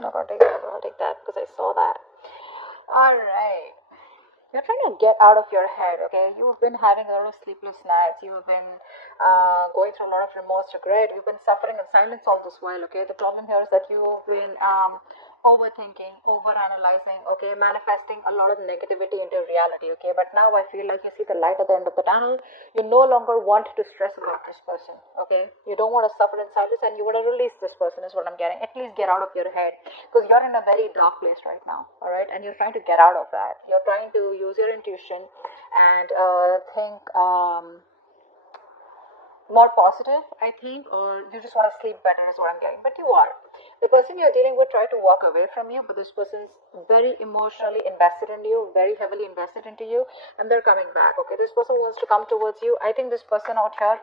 No, I'll take that. I'll take that because I saw that. All right. You're trying to get out of your head, okay? You've been having a lot of sleepless nights. You've been going through a lot of remorse, regret. You've been suffering in silence all this while, okay? The problem here is that you've been overthinking, overanalyzing, okay? Manifesting a lot of negativity into reality, okay? But now I feel like you see the light at the end of the tunnel. You no longer want to stress about this person, okay? You don't want to suffer in silence and you want to release this person, is what I'm getting. At least get out of your head because you're in a very dark place right now, all right? And you're trying to get out of that. You're trying to use your intuition and think more positive, I think, or you just want to sleep better, is what I'm getting. But you are. The person you're dealing with tried to walk away from you, but this person is very emotionally invested in you, very heavily invested into you, and they're coming back. Okay, this person wants to come towards you. I think this person out here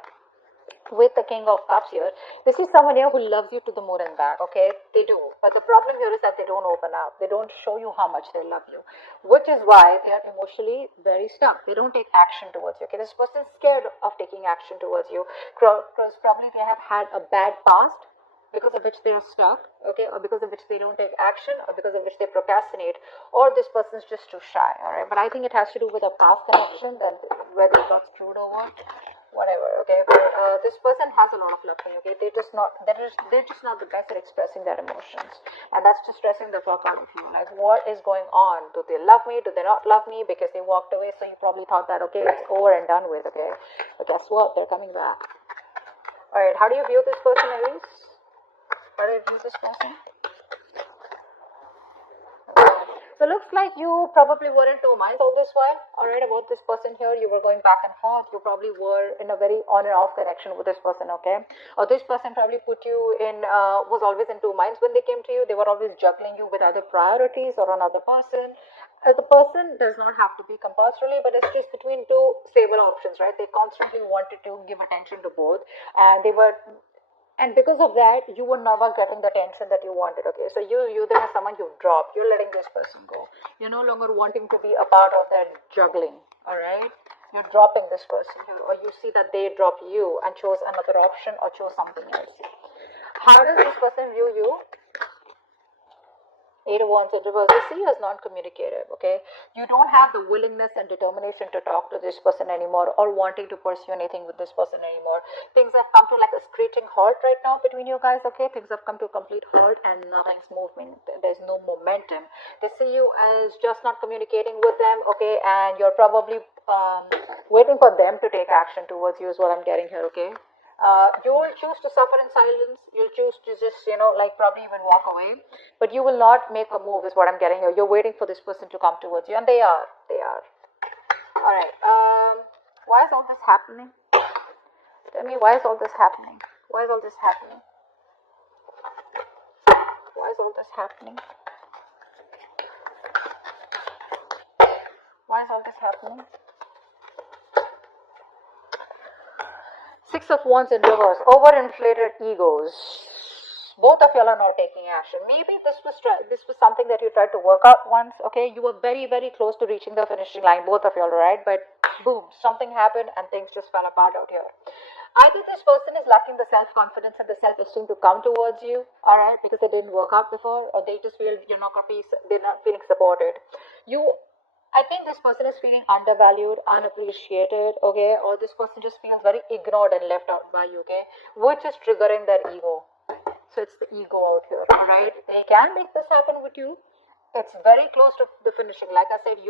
with the King of Cups here, this is someone here who loves you to the moon and back, okay? They do. But the problem here is that they don't open up. They don't show you how much they love you, which is why they are emotionally very stuck. They don't take action towards you, okay? This person is scared of taking action towards you because probably they have had a bad past because of which they are stuck, okay, or because of which they don't take action, or because of which they procrastinate, or this person is just too shy, all right? But I think it has to do with a past connection that where they got screwed over, whatever, okay. But this person has a lot of love for you, okay. They're just not the best at expressing their emotions, and that's just stressing the fuck out of you. Like, what is going on? Do they love me? Do they not love me? Because they walked away, so you probably thought that okay, it's over and done with, okay. But guess what? They're coming back. All right, how do you view this person, Aries? How do you view this person? So looks like you probably were in two minds all this while, alright, about this person here. You were going back and forth. You probably were in a very on and off connection with this person, okay? Or this person probably put you in, was always in two minds when they came to you. They were always juggling you with other priorities or another person. The person does not have to be compulsorily, but it's just between two stable options, right? They constantly wanted to give attention to both, and they were, and because of that you were never getting the attention that you wanted, okay. So you there is someone you've dropped. You're letting this person go. You're no longer wanting to be a part of that juggling, all right. You're dropping this person, or you see that they dropped you and chose another option or chose something else. How does this person view you? Eight of Wands in reverse. They see you as non-communicative, okay? You don't have the willingness and determination to talk to this person anymore or wanting to pursue anything with this person anymore. Things have come to like a screeching halt right now between you guys, okay? Things have come to a complete halt and nothing's moving. There's no momentum. They see you as just not communicating with them, okay? And you're probably waiting for them to take action towards you is what I'm getting here, okay? You will choose to suffer in silence. You'll choose to just, like probably even walk away. But you will not make a move, is what I'm getting here. You're waiting for this person to come towards you, and they are. They are. All right. Why is all this happening? Tell me, why is all this happening? Why is all this happening? Why is all this happening? Why is all this happening? Six of Wands in reverse. Overinflated egos. Both of y'all are not taking action. Maybe this was something that you tried to work out once. Okay, you were very close to reaching the finishing line, both of y'all, right? But boom, something happened and things just fell apart out here. Either this person is lacking the self-confidence and the self-esteem to come towards you, all right, because it didn't work out before, or they just feel you're not they're not feeling supported. I think this person is feeling undervalued, unappreciated, okay, or this person just feels very ignored and left out by you, okay, which is triggering their ego. So it's the ego out here, alright? They can make this happen with you. It's very close to the finishing. Like I said,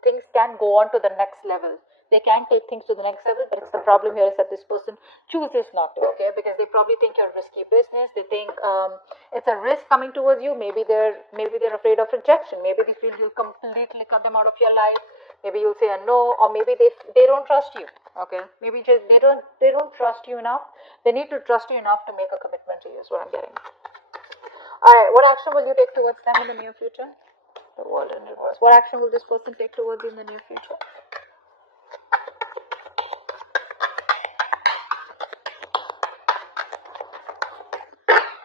things can go on to the next level. They can take things to the next level, but it's the problem here is that this person chooses not to, okay? Because they probably think you're risky business. They think it's a risk coming towards you. Maybe they're afraid of rejection. Maybe they feel you'll completely cut them out of your life. Maybe you'll say a no, or maybe they don't trust you, okay? Maybe just they don't trust you enough. They need to trust you enough to make a commitment to you. Is what I'm getting. All right, what action will you take towards them in the near future? The world in reverse. What action will this person take towards you in the near future?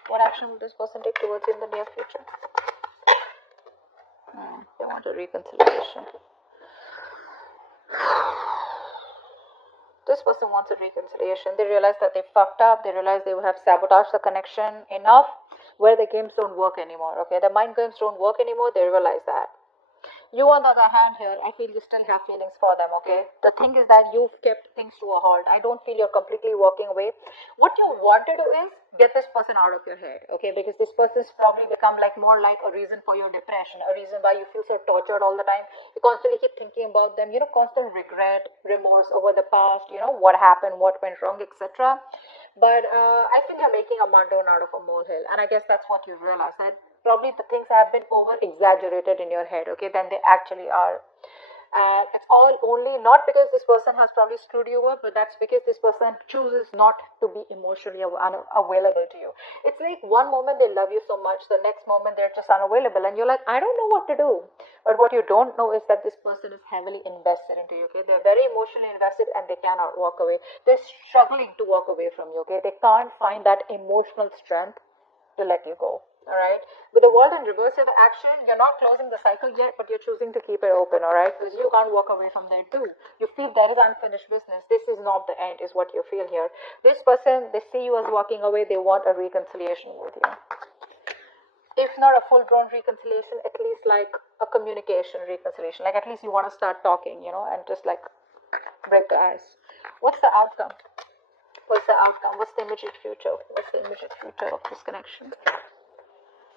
What action will this person take towards you in the near future? They want a reconciliation. This person wants a reconciliation. They realize that they fucked up. They realize they have sabotaged the connection enough where the games don't work anymore. Okay, the mind games don't work anymore. They realize that. You, on the other hand, here, I feel you still have feelings for them, okay? The thing is that you've kept things to a halt. I don't feel you're completely walking away. What you want to do is get this person out of your head, okay? Because this person's probably become like more like a reason for your depression, a reason why you feel so tortured all the time. You constantly keep thinking about them, constant regret, remorse over the past, what happened, what went wrong, etc. But I think you're making a mountain out of a molehill, and I guess that's what you realize, that probably the things have been over exaggerated in your head, okay, than they actually are. And it's all only not because this person has probably screwed you over, but that's because this person chooses not to be emotionally available to you. It's like one moment they love you so much, the next moment they're just unavailable, and you're like, I don't know what to do. But what you don't know is that this person is heavily invested into you, okay? They're very emotionally invested and they cannot walk away. They're struggling to walk away from you, okay? They can't find that emotional strength to let you go. All right. With the world in reversive action, you're not closing the cycle yet, but you're choosing to keep it open. All right, because you can't walk away from there too. You feel there is unfinished business. This is not the end, is what you feel here. This person, they see you as walking away. They want a reconciliation with you. If not a full-blown reconciliation, at least like a communication reconciliation. Like at least you want to start talking, and just like break the ice. What's the outcome? What's the outcome? What's the immediate future? What's the immediate future of this connection?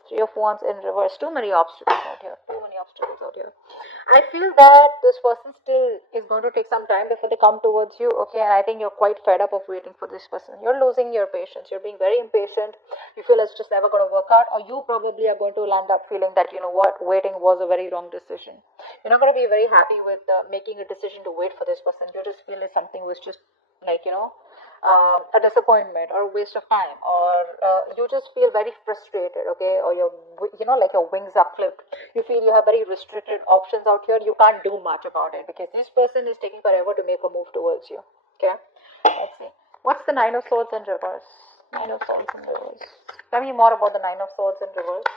Three of Wands in reverse. Too many obstacles out here. Too many obstacles out here. I feel that this person still is going to take some time before they come towards you. Okay, and I think you're quite fed up of waiting for this person. You're losing your patience. You're being very impatient. You feel it's just never going to work out, or you probably are going to land up feeling that, waiting was a very wrong decision. You're not going to be very happy with making a decision to wait for this person. You just feel like something was just like, a disappointment or a waste of time, or you just feel very frustrated, okay, or like your wings are clipped. You feel you have very restricted options out here. You can't do much about it because this person is taking forever to make a move towards you. Okay, let's see. What's the Nine of Swords in reverse? Nine of Swords in reverse. Tell me more about the Nine of Swords in reverse.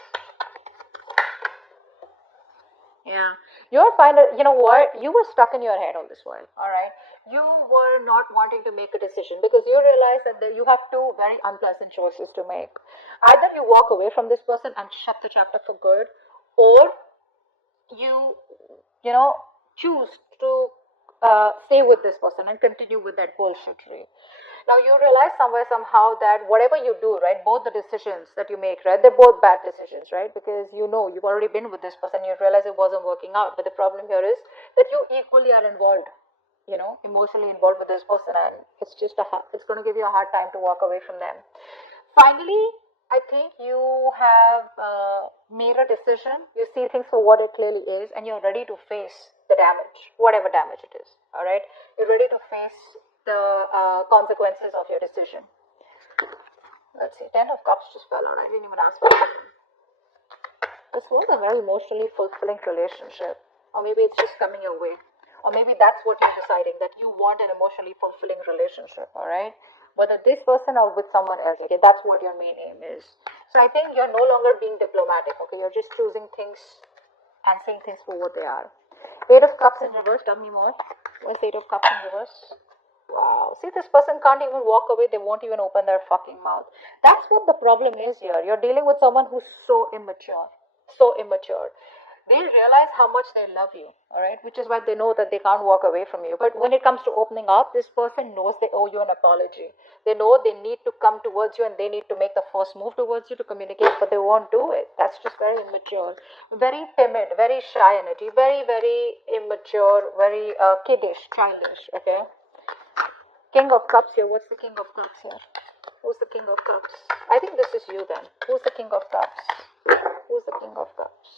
Yeah, you're fine. You know what? You were stuck in your head all this while. All right, you were not wanting to make a decision because you realize that you have two very unpleasant choices to make. Either you walk away from this person and shut the chapter for good, or you, choose to stay with this person and continue with that bullshittery. Now you realize somewhere somehow that whatever you do, right, both the decisions that you make, right, they're both bad decisions, right? Because you've already been with this person, you realize it wasn't working out. But the problem here is that you equally are involved, emotionally involved with this person, and it's going to give you a hard time to walk away from them. Finally, I think you have made a decision. You see things for what it clearly is, and you're ready to face the damage, whatever damage it is. All right, you're ready to face the consequences of your decision. Let's see, Ten of Cups just fell out. I didn't even ask for it. This was a very emotionally fulfilling relationship, or maybe it's just coming your way, or maybe that's what you're deciding, that you want an emotionally fulfilling relationship. All right, whether this person or with someone else. Okay, that's what your main aim is. So I think you're no longer being diplomatic. Okay, you're just choosing things and seeing things for what they are. Eight of Cups in reverse. Tell me more. What's Eight of Cups in reverse? Wow. See, this person can't even walk away. They won't even open their fucking mouth. That's what the problem is here. You're dealing with someone who's so immature. So immature. They'll realize how much they love you, all right? Which is why they know that they can't walk away from you. But when it comes to opening up, this person knows they owe you an apology. They know they need to come towards you and they need to make the first move towards you to communicate, but they won't do it. That's just very immature. Very timid, very shy energy, very, very immature, very kiddish, childish, okay? King of Cups here. What's the King of Cups here? Who's the King of Cups? I think this is you then. Who's the King of Cups? Who's the King of Cups?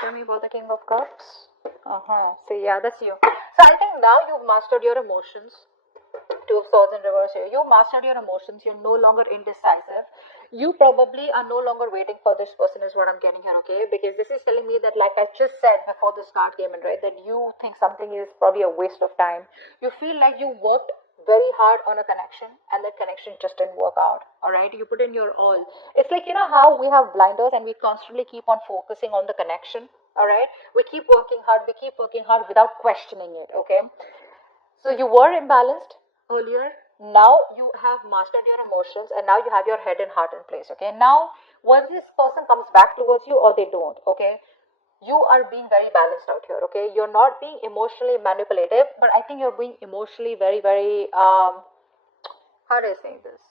Tell me about the King of Cups. So yeah, that's you. So I think now you've mastered your emotions. Two of Swords in reverse here. You mastered your emotions. You're no longer indecisive. You probably are no longer waiting for this person is what I'm getting here, okay? Because this is telling me that, like I just said before this card came in, right, that you think something is probably a waste of time. You feel like you worked very hard on a connection and that connection just didn't work out, all right? You put in your all. It's like, how we have blinders and we constantly keep on focusing on the connection, all right? We keep working hard without questioning it, okay? So you were imbalanced earlier. Now you have mastered your emotions, and now you have your head and heart in place. Okay. Now, once this person comes back towards you or they don't, okay, you are being very balanced out here. Okay. You're not being emotionally manipulative, but I think you're being emotionally very, very, how do I say this?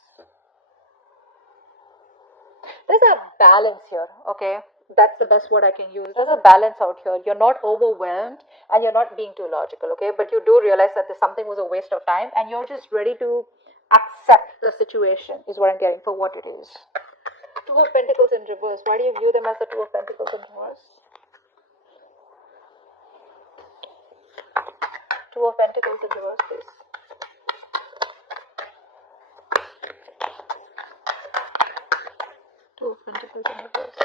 There's a balance here, okay? That's the best word I can use. There's a balance out here. You're not overwhelmed and you're not being too logical, okay? But you do realize that this something was a waste of time and you're just ready to accept the situation, is what I'm getting for what it is. Two of Pentacles in reverse. Why do you view them as the Two of Pentacles in reverse? Two of Pentacles in reverse, please. Two of Pentacles in reverse.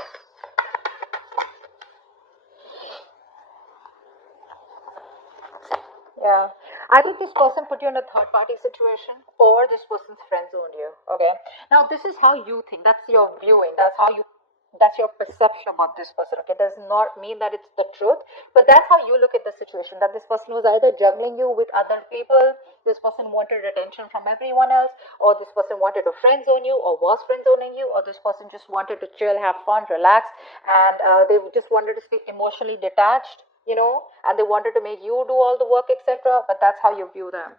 Yeah. I think this person put you in a third party situation or this person's friend zoned you. Okay. Now this is how you think. That's your viewing. That's your perception about this person. Okay. Does not mean that it's the truth, but that's how you look at the situation. That this person was either juggling you with other people, this person wanted attention from everyone else, or this person wanted to friend zone you, or was friend zoning you, or this person just wanted to chill, have fun, relax, and they just wanted to stay emotionally detached, and they wanted to make you do all the work, etc. But that's how you view them.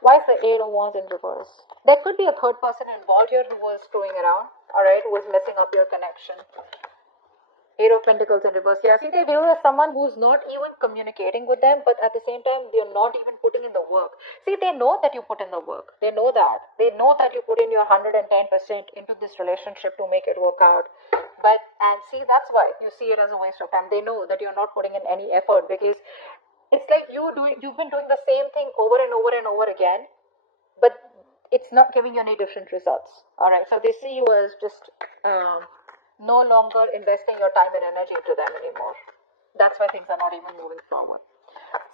Why is the Eight of Wands in reverse? There could be a third person involved here who was screwing around, alright, who was messing up your connection. Eight of Pentacles in reverse. Yeah, see, they view as someone who's not even communicating with them, but at the same time, they're not even putting in the work. See, they know that you put in the work. They know that. They know that you put in your 110% into this relationship to make it work out. And see, that's why you see it as a waste of time. They know that you're not putting in any effort because it's like you've been doing the same thing over and over and over again, but it's not giving you any different results. All right, so they see you as just no longer investing your time and energy into them anymore. That's why things are not even moving forward.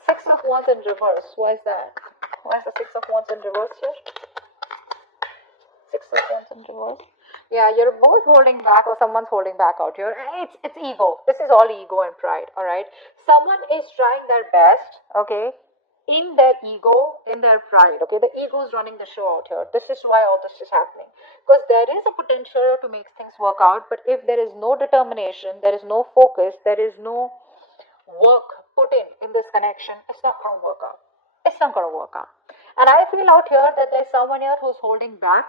Six of Wands in reverse. Why is that? Why is the Six of Wands in reverse here? Six of Wands in reverse. Yeah, you're both holding back or someone's holding back out here. It's ego. This is all ego and pride, alright? Someone is trying their best, okay, in their ego, in their pride, okay? The ego is running the show out here. This is why all this is happening. Because there is a potential to make things work out, but if there is no determination, there is no focus, there is no work put in this connection, it's not going to work out. It's not going to work out. And I feel out here that there's someone here who's holding back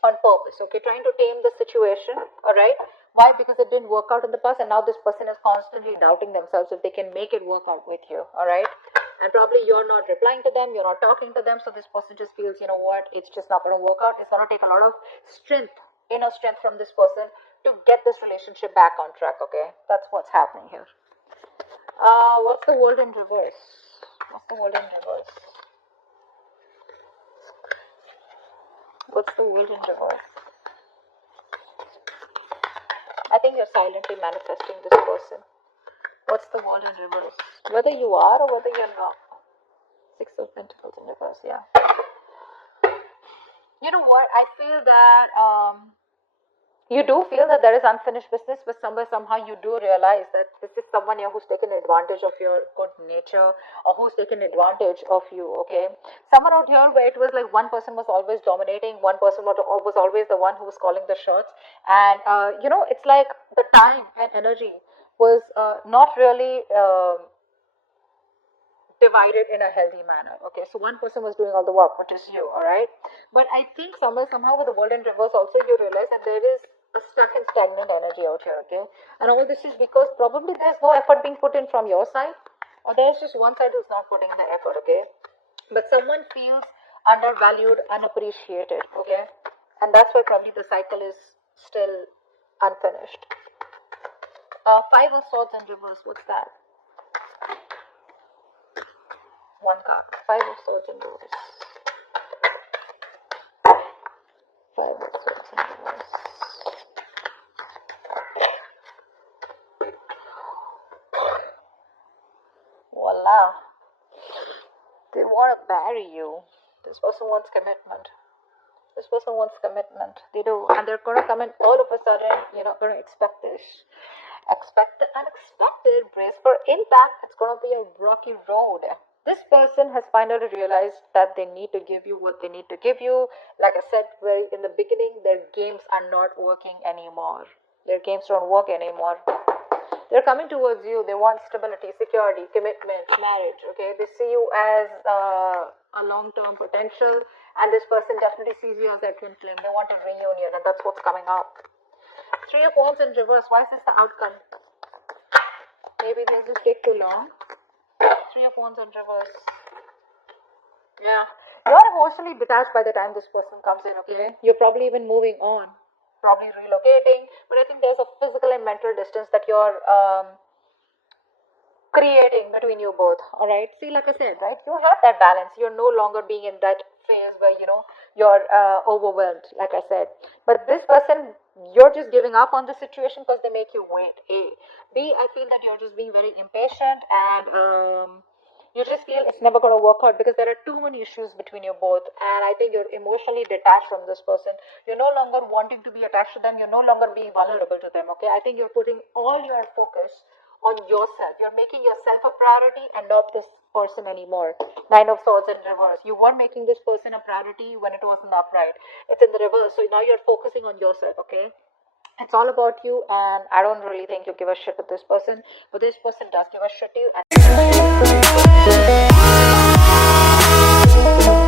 on purpose, okay, trying to tame the situation, all right? Why? Because it didn't work out in the past, and now this person is constantly doubting themselves if they can make it work out with you, all right? And probably you're not replying to them, you're not talking to them, so this person just feels, you know what, it's just not going to work out. It's going to take a lot of strength, inner strength from this person to get this relationship back on track, okay? That's what's happening here. What's the World in reverse? What's the World in reverse? What's the World in reverse? I think you're silently manifesting this person. What's the World in reverse? Whether you are or whether you're not. Six of Pentacles in reverse, yeah. You know what? I feel that you do feel that there is unfinished business, but somehow you do realize that this is someone here who's taken advantage of your good nature or who's taken advantage of you, okay? Someone out here where it was like one person was always dominating, one person was always the one who was calling the shots, and it's like the time and energy was not really divided in a healthy manner. Okay, so one person was doing all the work, which is you, all right? But I think somehow with the World in reverse also you realize that there is a stuck and stagnant energy out here, okay? And all this is because probably there's no effort being put in from your side, or there's just one side who's not putting the effort, okay? But someone feels undervalued, unappreciated, okay? And that's why probably the cycle is still unfinished. Five of Swords in reverse, what's that? One card. Five of Swords in reverse. Five of Swords in reverse. Voila. They want to marry you. This person wants commitment. This person wants commitment. They do. And they're going to come in all of a sudden. You're not going to expect this. Expect the unexpected. Brace for impact. It's going to be a rocky road. This person has finally realized that they need to give you what they need to give you. Like I said very in the beginning, their games are not working anymore. Their games don't work anymore. They're coming towards you. They want stability, security, commitment, marriage. Okay, they see you as a long-term potential, and this person definitely sees you as their twin flame. They want a reunion, and that's what's coming up. Three of Wands in reverse. Why is this the outcome? Maybe they'll just take too long. Three of Wands in reverse. Yeah. You're emotionally detached by the time this person comes in, okay? You're probably even moving on, probably relocating, but I think there's a physical and mental distance that you're creating between you both. All right, see, like I said, right, you have that balance. You're no longer being in that phase where you're overwhelmed, like I said. But this person, you're just giving up on the situation because they make you wait. A. B, I feel that you're just being very impatient, and you just feel it's never going to work out because there are too many issues between you both. And I think you're emotionally detached from this person. You're no longer wanting to be attached to them. You're no longer being vulnerable to them. Okay, I think you're putting all your focus on yourself. You're making yourself a priority and not this person anymore. Nine of Swords in reverse. You were making this person a priority when it wasn't upright. It's in the reverse. So now you're focusing on yourself, okay? It's all about you, and I don't really think you give a shit with this person, but this person does give a shit to you. And